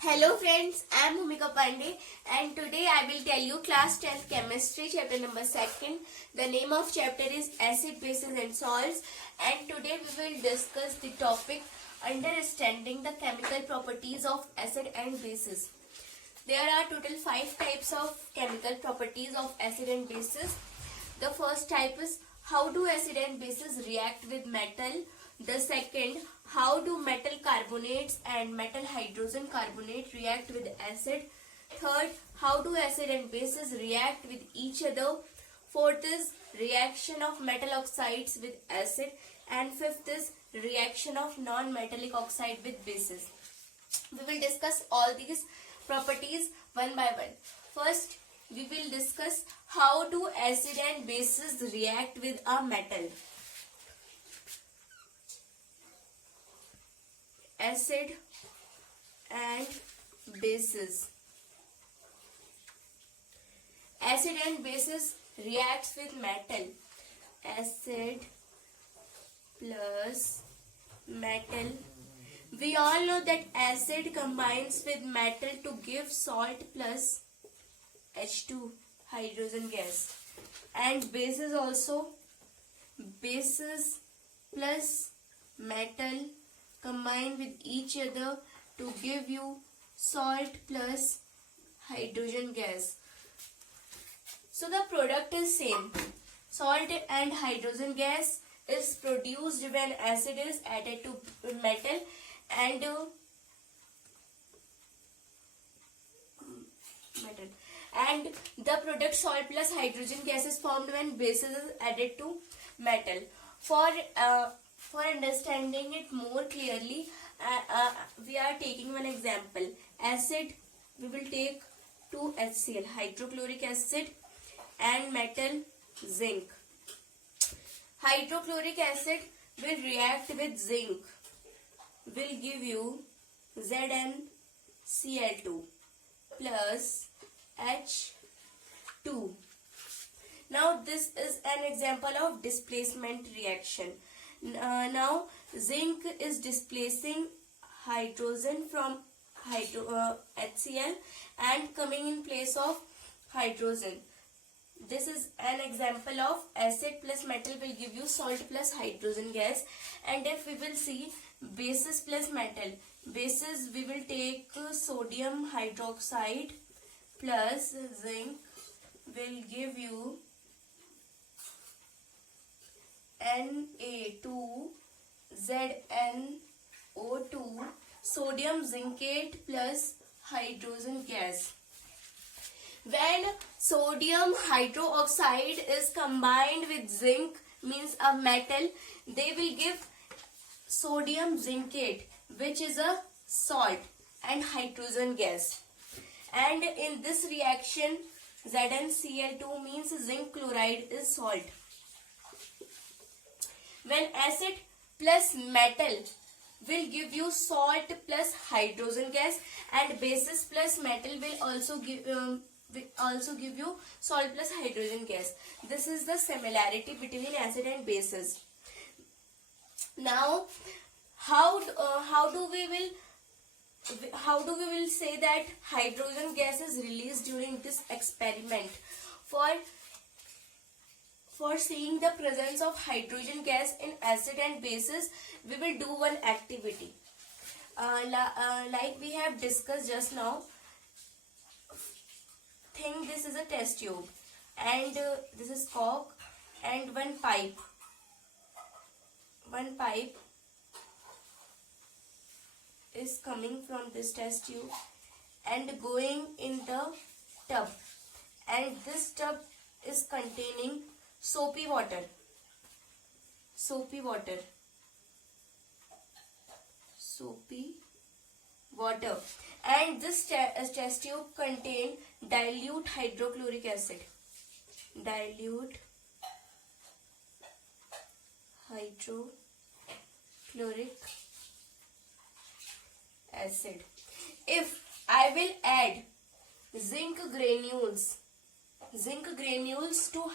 Hello friends, I am Bhumika Pandey and today I will tell you class 10th chemistry chapter number 2nd. The name of chapter is acid, bases and salts, and today we will discuss the topic understanding the chemical properties of acid and bases. There are total 5 types of chemical properties of acid and bases. The first type is how do acid and bases react with metal. The second, how do metal carbonates and metal hydrogen carbonate react with acid. Third, how do acid and bases react with each other. Fourth is reaction of metal oxides with acid. And fifth is reaction of non-metallic oxide with bases. We will discuss all these properties one by one. First, we will discuss how do acid and bases react with a metal. Acid and bases. Acid and bases reacts with metal. Acid plus metal. We all know that acid combines with metal to give salt plus H2 hydrogen gas, and bases also. Bases plus metal combine with each other to give you salt plus hydrogen gas. So the product is same. Salt and hydrogen gas is produced when acid is added to metal, and the product salt plus hydrogen gas is formed when bases is added to metal. For understanding it more clearly, we are taking one example. Acid, we will take 2HCl, hydrochloric acid, and metal zinc. Hydrochloric acid will react with zinc, will give you ZnCl2 plus H2. Now this is an example of displacement reaction. Now zinc is displacing hydrogen from HCl and coming in place of hydrogen. This is an example of acid plus metal will give you salt plus hydrogen gas. And if we will see bases plus metal, bases we will take sodium hydroxide plus zinc will give you Na2ZnO2 sodium zincate plus hydrogen gas. When sodium hydroxide is combined with zinc, means a metal, they will give sodium zincate, which is a salt, and hydrogen gas. And in this reaction, ZnCl2 means zinc chloride is salt. When acid plus metal will give you salt plus hydrogen gas, and bases plus metal will also give you salt plus hydrogen gas. This is the similarity between acid and bases. Now, how do we will say that hydrogen gas is released during this experiment? For seeing the presence of hydrogen gas in acid and bases, we will do one activity. Like we have discussed just now. Think this is a test tube, and this is cork, and one pipe is coming from this test tube and going in the tub, and this tub is containing soapy water, and this test tube contain dilute hydrochloric acid, If I will add zinc granules to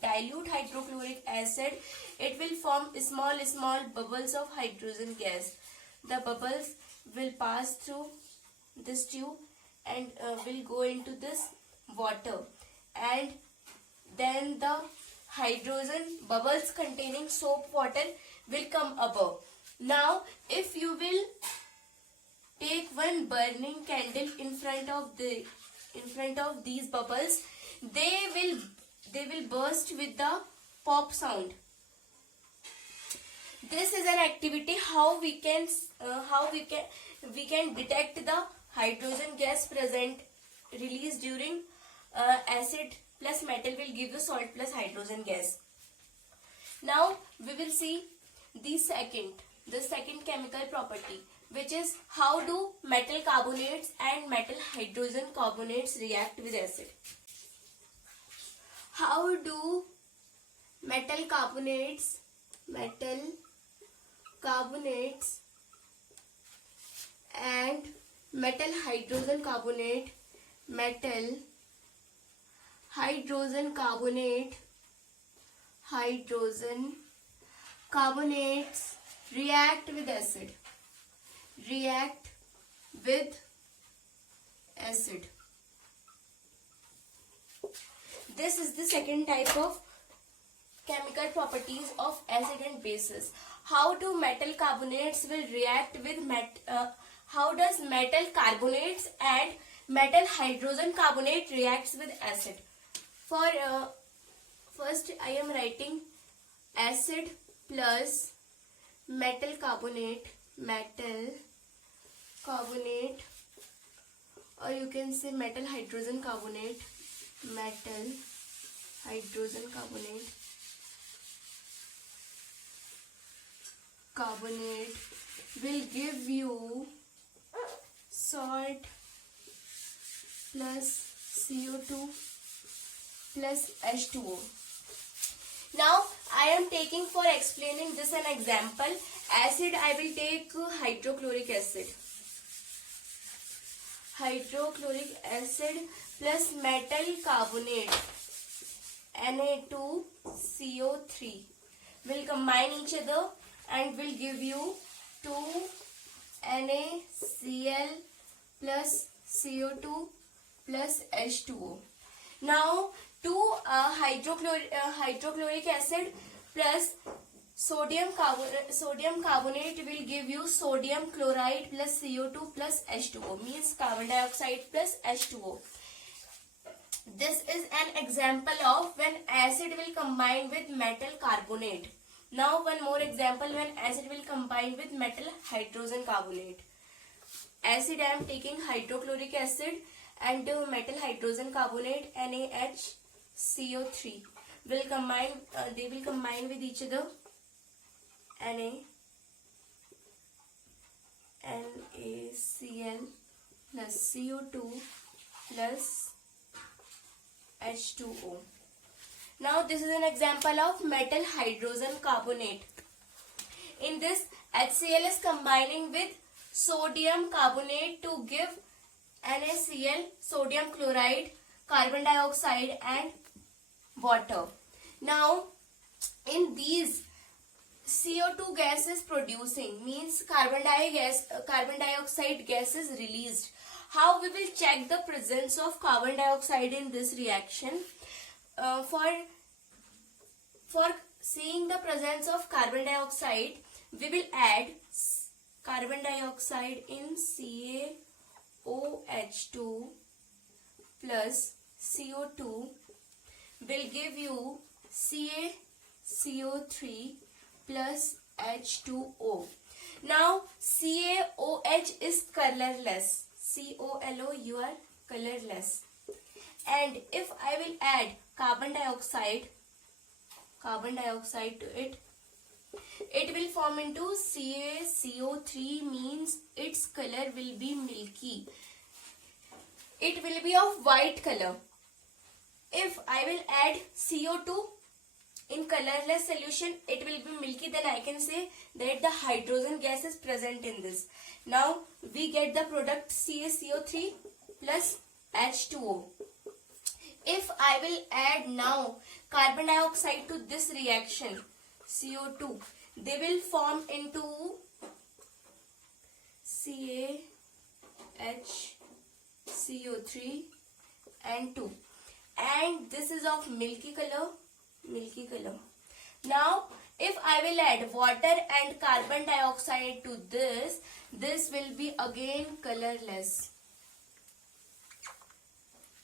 dilute hydrochloric acid, it will form small bubbles of hydrogen gas. The bubbles will pass through this tube and will go into this water, and then the hydrogen bubbles containing soap water will come above. Now if you will take one burning candle in front of these bubbles, they will burst with the pop sound. This is an activity how we can detect the hydrogen gas present released during acid plus metal will give you salt plus hydrogen gas. Now we will see the second chemical property, which is how do metal carbonates and metal hydrogen carbonates react with acid. How do metal carbonates and metal hydrogen carbonates react with acid? This is the second type of chemical properties of acid and bases. How do metal carbonates will react with how does metal carbonates and metal hydrogen carbonate reacts with acid? For first I am writing acid plus metal carbonate, or you can say metal hydrogen carbonate, will give you salt plus CO2 plus H2O. Now I am taking for explaining this an example. Acid, I will take hydrochloric acid plus metal carbonate Na2CO3 will combine each other and will give you 2NaCl plus CO2 plus H2O. Now 2 hydrochloric acid plus sodium carbonate will give you sodium chloride plus CO2 plus H2O, means carbon dioxide plus H2O. This is an example of when acid will combine with metal carbonate. Now one more example when acid will combine with metal hydrogen carbonate. Acid, I am taking hydrochloric acid and metal hydrogen carbonate NaHCO3 will combine. They will combine with each other. NaCl plus CO2 plus H2O. Now this is an example of metal hydrogen carbonate. In this, HCl is combining with sodium carbonate to give NaCl, sodium chloride, carbon dioxide and water. Now in these, CO2 gas is producing, means carbon dioxide gas is released. How we will check the presence of carbon dioxide in this reaction? For seeing the presence of carbon dioxide, we will add carbon dioxide in CaOH2 plus CO2 will give you CaCO3 plus H2O. Now CaOH is colorless. COLO, you are colorless. And if I will add carbon dioxide to it, it will form into CaCO3, means its color will be milky. It will be of white color. If I will add CO2 in colorless solution, it will be milky, then I can say that the hydrogen gas is present in this. Now we get the product CaCO3 plus H2O. If I will add now carbon dioxide to this reaction, CO2, they will form into HCO3 and 2, and this is of milky color. Now if I will add water and carbon dioxide to this will be again colorless.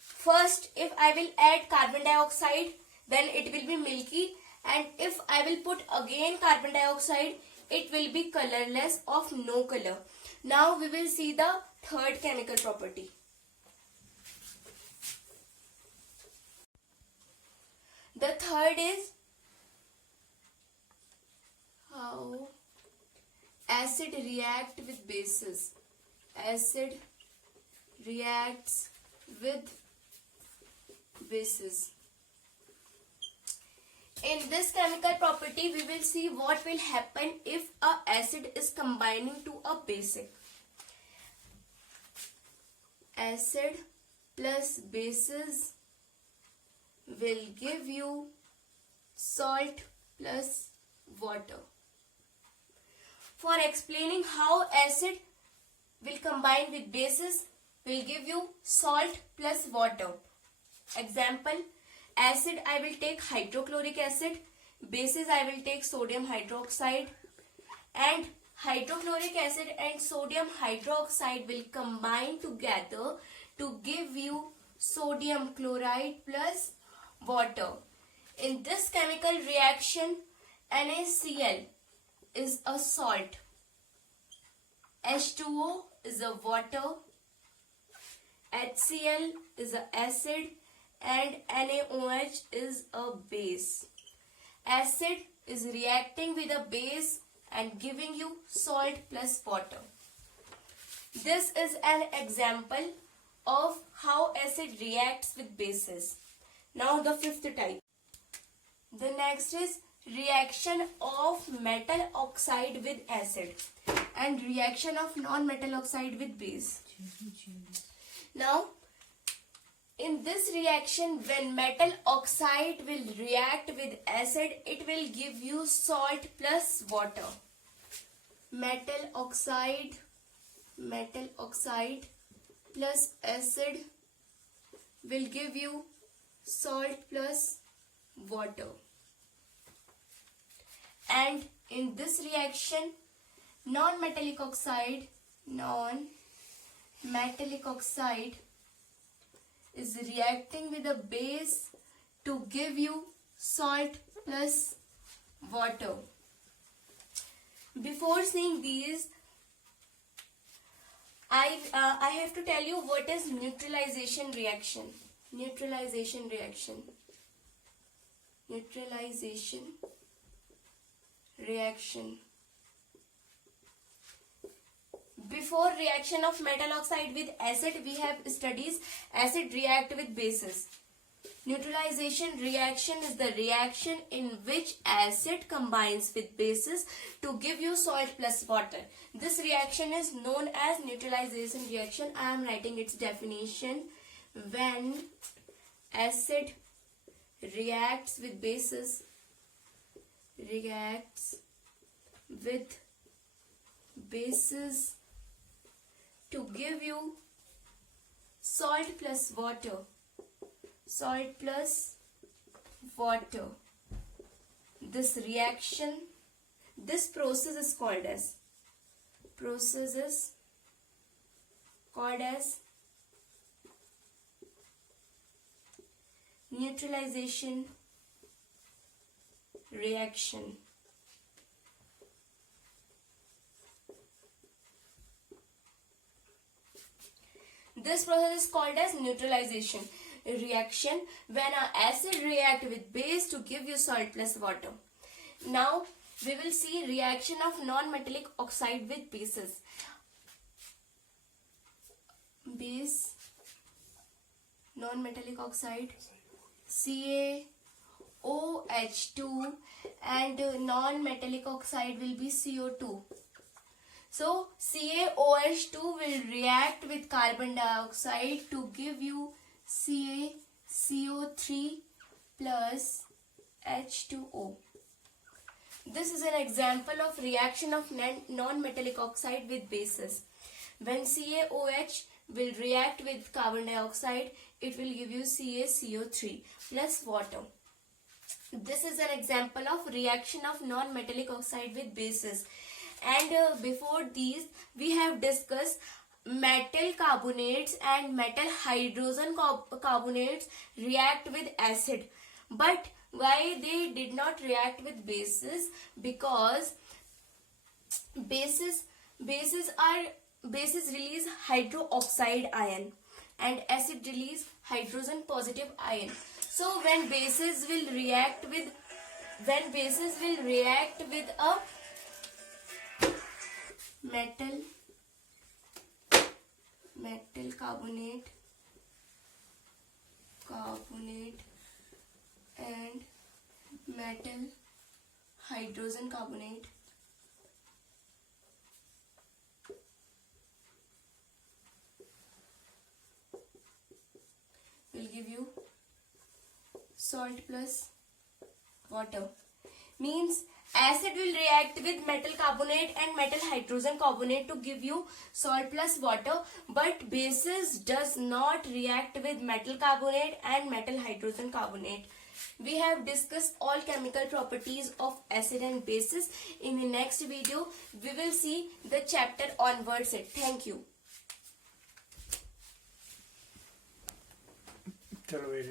First, if I will add carbon dioxide, then it will be milky, and if I will put again carbon dioxide, it will be colorless, of no color. Now we will see the third chemical property. The third is how acid react with bases. Acid reacts with bases. In this chemical property, we will see what will happen if a acid is combining to a basic. Acid plus bases will give you salt plus water. For explaining how acid will combine with bases, will give you salt plus water. Example, acid I will take hydrochloric acid, bases I will take sodium hydroxide, and hydrochloric acid and sodium hydroxide will combine together to give you sodium chloride plus water. In this chemical reaction, NaCl is a salt, H2O is a water, HCl is an acid, and NaOH is a base. Acid is reacting with a base and giving you salt plus water. This is an example of how acid reacts with bases. Now the fifth type. The next is reaction of metal oxide with acid and reaction of non-metal oxide with base. Now, in this reaction, when metal oxide will react with acid, it will give you salt plus water. Metal oxide plus acid will give you salt plus water. And in this reaction, non-metallic oxide is reacting with a base to give you salt plus water. Before seeing these, I have to tell you what is neutralization reaction. Neutralization reaction. Before reaction of metal oxide with acid, we have studies acid react with bases. Neutralization reaction is the reaction in which acid combines with bases to give you salt plus water. This reaction is known as neutralization reaction. I am writing its definition. When acid reacts with bases, to give you salt plus water. This reaction, this process is called as neutralization reaction. This process is called as neutralization reaction when an acid reacts with base to give you salt plus water. Now we will see reaction of non-metallic oxide with bases. Base, non-metallic oxide, CaOH2, and non-metallic oxide will be CO2. So CaOH2 will react with carbon dioxide to give you CaCO3 plus H2O. This is an example of reaction of non-metallic oxide with bases. When CaOH will react with carbon dioxide, it will give you CaCO3 plus water. This is an example of reaction of non-metallic oxide with bases. And before these, we have discussed metal carbonates and metal hydrogen carbonates react with acid. But why they did not react with bases? Because bases release hydroxide ion and acid release hydrogen positive ion. So when bases will react with a metal carbonate and metal hydrogen carbonate, will give you salt plus water. Means acid will react with metal carbonate and metal hydrogen carbonate to give you salt plus water, but bases does not react with metal carbonate and metal hydrogen carbonate. We have discussed all chemical properties of acid and bases. In the next video, we will see the chapter onwards. Thank you. चलो ये